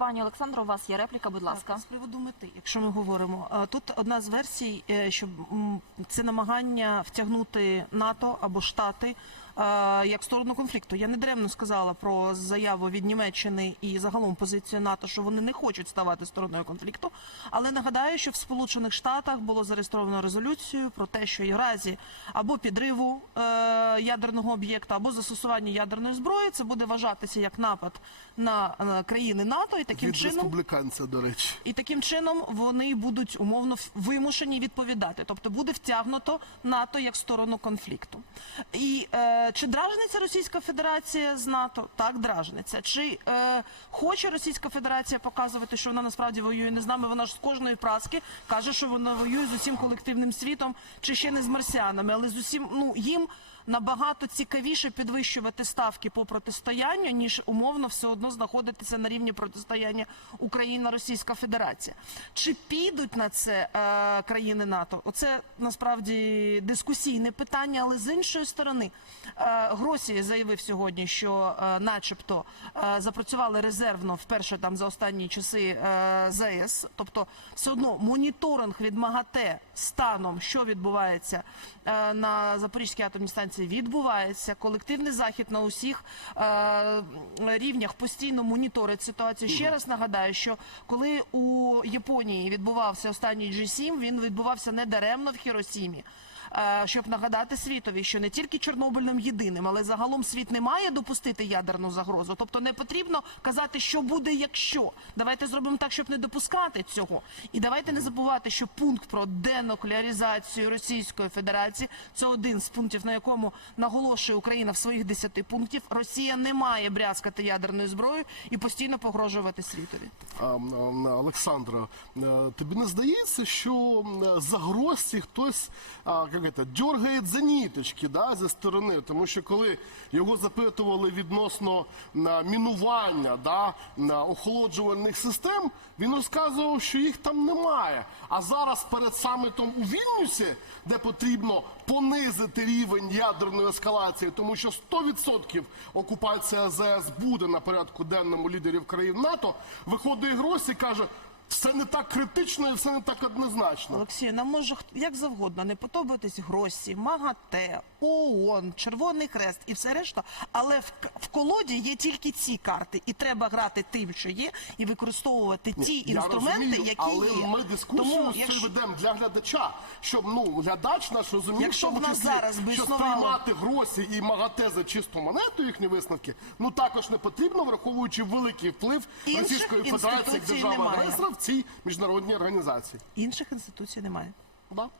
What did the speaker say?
Пані Олександро, у вас є репліка, будь ласка. Так, з приводу мети, якщо ми говоримо, тут одна з версій, е, що це намагання втягнути НАТО або Штати як сторону конфлікту. Я не даремно сказала про заяву від Німеччини і загалом позицію НАТО, що вони не хочуть ставати стороною конфлікту. Але нагадаю, що в Сполучених Штатах було зареєстровано резолюцію про те, що і в разі або підриву е, ядерного об'єкта, або застосування ядерної зброї, це буде вважатися як напад на е, країни НАТО, і таким Від чином республіканця, до речі. і таким чином вони будуть умовно вимушені відповідати. Тобто буде втягнуто НАТО як сторону конфлікту. І е, чи дражниться Російська Федерація з НАТО? Так, дражниться. Чи е, хоче Російська Федерація показувати, що вона насправді воює не з нами? Вона ж з кожної праски каже, що вона воює з усім колективним світом, чи ще не з марсіанами, але з усім ну їм. Набагато цікавіше підвищувати ставки по протистоянню, ніж умовно все одно знаходитися на рівні протистояння Україна-Російська Федерація. Чи підуть на це е, країни НАТО? Оце насправді дискусійне питання, але з іншої сторони, е, Гросі заявив сьогодні, що, е, начебто, е, запрацювали резервно вперше там за останні часи е, ЗАЕС, тобто все одно моніторинг від МАГАТЕ станом, що відбувається е, на Запорізькій атомній станції, відбувається. Колективний захід на усіх е, рівнях постійно моніторить ситуацію. Ще раз нагадаю, що коли у Японії відбувався останній G7, він відбувався не даремно в Хіросімі. Е, Щоб нагадати світові, що не тільки Чорнобильним єдиним, але загалом світ не має допустити ядерну загрозу. Тобто не потрібно казати, що буде, якщо. Давайте зробимо так, щоб не допускати цього. І давайте не забувати, що пункт про денуклеаризацію Російської Федерації це один з пунктів, на якому наголошує Україна в своїх десяти пунктів. Росія не має брязкати ядерною зброєю і постійно погрожувати світові. Олександра, е, тобі не здається, що м, загрозці хтось як це, дергає за ніточки да, зі сторони? Тому що коли його запитували відносно на мінування да, на охолоджувальних систем, він розказував, що їх там немає. А зараз перед самітом у Вільнюсі, де потрібно понизити рівень ядерної ескалації, тому що 100% окупація АЗС буде на порядку денному лідерів країн НАТО, виходить Грось і каже, все не так критично і все не так однозначно. Олексію, нам може хт- як завгодно не подобатись Гросі, МАГАТЕ, ООН, Червоний Хрест і все решта, але в, к- в колоді є тільки ці карти, і треба грати тим, що є, і використовувати ті Я інструменти, розумію, які але є. ми дискусію Тому, з якщо- ведемо для глядача, щоб ну глядач наш розумів, Якщо в тому нас числі, зараз би що існувало- сприймати гросі і МАГАТЕ за чисту монету їхні висновки, ну також не потрібно, враховуючи великий вплив Інших Російської Федерації як інституцій держави немає. агресора в цій міжнародній організації. інших інституцій немає. Да?